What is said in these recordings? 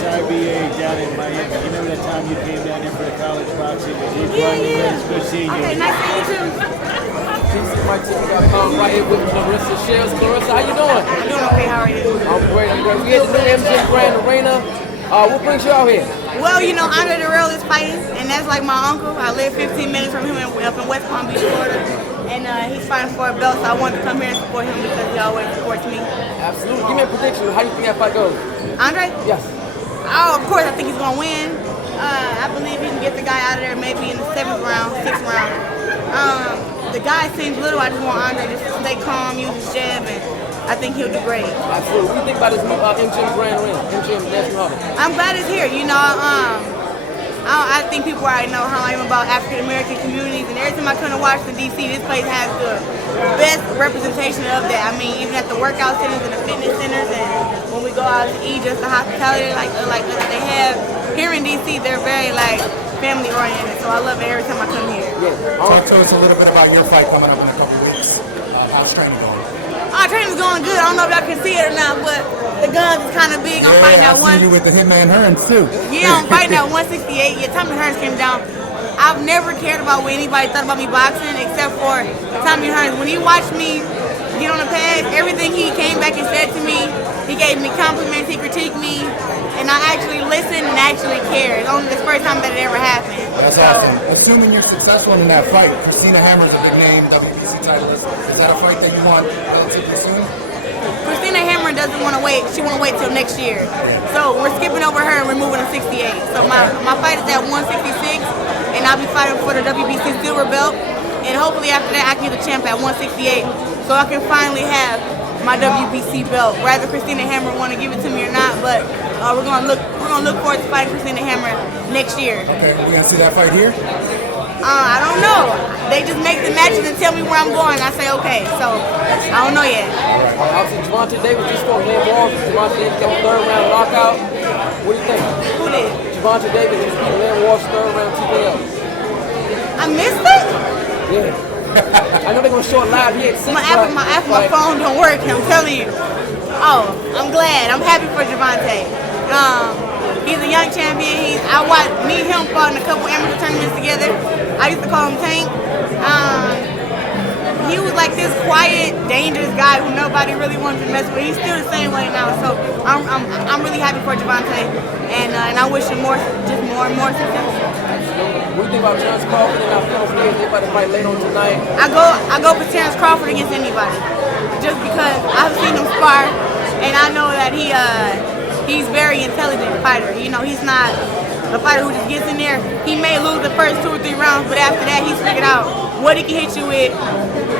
this IBA down in Miami. You remember that time you came down here for the college boxing? It's good seeing you. Okay, nice seeing you too. I'm right here with Claressa Shields. Claressa, how you doing? I'm doing okay, how are you? I'm great, I'm great. We at the new MGM Grand Arena. What brings you out here? Well, you know, Andre Dirrell is fighting, and that's like my uncle. I live 15 minutes from him up in West Palm Beach, Florida. And he's fighting for a belt, so I wanted to come here and support him because he always supports me. Absolutely. Give me a prediction. How do you think that fight goes? Andre? Yes. Oh, of course, I think he's going to win. I believe he can get the guy out of there maybe in the 7th round, 6th round. The guy seems little. I just want Andre to stay calm, use his jab, and I think he'll do great. Absolutely. What do you think about this new MGM Grand Arena, MGM National Harbor? I'm glad it's here. You know, I think people already know how I am about African American communities, and every time I come to Washington D.C., this place has the best representation of that. I mean, even at the workout centers and the fitness centers, and when we go out to eat, just the hospitality like they have here in D.C., they're very like family oriented. So I love it every time I come here. Yeah. Talk to us a little bit about your fight coming up in a couple weeks. How's training going? Training's going good. I don't know if y'all can see it or not, but the guns is kind of big. I'm fighting at I see you with the Hitman Hearns too. Yeah, I'm fighting at 168. Yeah, Tommy Hearns came down. I've never cared about what anybody thought about me boxing except for Tommy Hearns. When he watched me get on the pad, everything he came back and said to me, he gave me compliments, he critiqued me, and I actually listened and actually cared. It's only the first time that it ever happened. That's awesome. Assuming you're successful in that fight, Christina Hammer's a big name, WBC titleist. Is that a fight that you want relatively soon? Christina Hammer doesn't want to wait. She want to wait till next year. So we're skipping over her and we're moving to 68. So my fight is at 166, and I'll be fighting for the WBC silver belt. And hopefully after that I can get the champ at 168, so I can finally have my WBC belt. Whether Christina Hammer want to give it to me or not, but we're gonna look forward to fighting Christina Hammer next year. Okay, we gonna see that fight here? I don't know. They just make the matches and tell me where I'm going. I say okay. So I don't know yet. Obviously, Gervonta Davis just fought Lynn Wall. Gervonta Davis got a 3rd round knockout. What do you think? Who did? Gervonta Davis just beat Lynn Wall's 3rd round TKO. I missed it? Yeah. I know they're going to show it live here at 6. My phone don't work, I'm telling you. Oh, I'm glad. I'm happy for Gervonta. He's a young champion. I watched me and him fought in a couple amateur tournaments together. I used to call him Tank. He was like this quiet, dangerous guy who nobody really wanted to mess with. He's still the same way now. So I'm really happy for Gervonta, and I wish him just more and more success. What do you think about Terrence Crawford and they're about to fight later on tonight? I go for Terrence Crawford against anybody, just because I've seen him spar, and I know that he's very intelligent fighter. You know, he's not a fighter who just gets in there. He may lose the first 2 or 3 rounds, but after that, he's figured out what he can hit you with,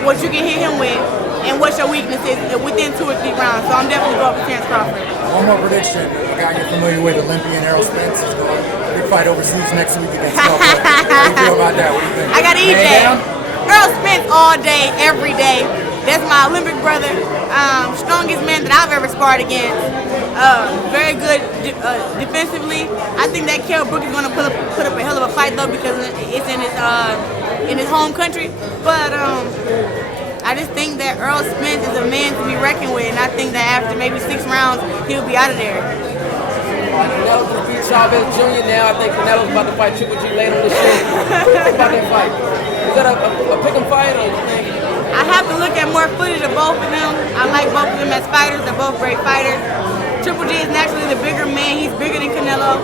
what you can hit him with, and what your weakness is within 2 or 3 rounds. So I'm definitely going for Terrence Crawford. One more prediction. A guy you're familiar with, Olympian Errol Spence, is going to big fight overseas next week against Crawford. How do you feel about that? What do you think? I got EJ. Errol Spence all day, every day. That's my Olympic brother. Strongest man that I've ever sparred against. Very good defensively. I think that Kell Brook is going to put up a hell of a fight though, because it's in his home country. But I just think that Errol Spence is a man to be reckoned with, and I think that after maybe 6 rounds, he'll be out of there. Canelo just beat Chavez Jr. now. I think Canelo's about to fight Triple G later this year. What do you think about that fight? Is that a pick-em fight, or do you think? I have to look at more footage of both of them. I like both of them as fighters. They're both great fighters. Triple G is naturally the bigger man. He's bigger than Canelo.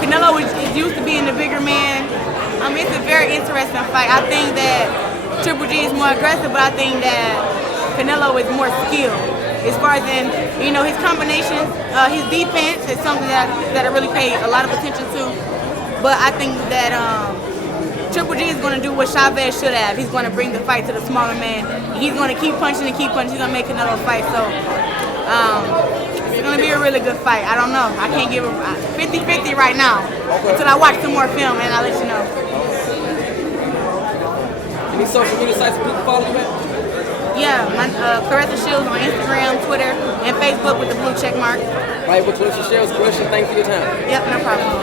Canelo is used to being the bigger man. It's a very interesting fight. I think that Triple G is more aggressive, but I think that Canelo is more skilled. As far as his combinations, his defense is something that I really pay a lot of attention to. But I think that Triple G is going to do what Chavez should have. He's going to bring the fight to the smaller man. He's going to keep punching and keep punching. He's going to make Canelo fight. So it's going to be a really good fight. I don't know. I can't give him 50-50 right now until I watch some more film, and I'll let you know. Any social media sites people follow you at? Yeah, Claressa Shields on Instagram, Twitter, and Facebook with the blue check mark. Right, with Claressa Shields. Claressa, thanks for your time. Yep, no problem.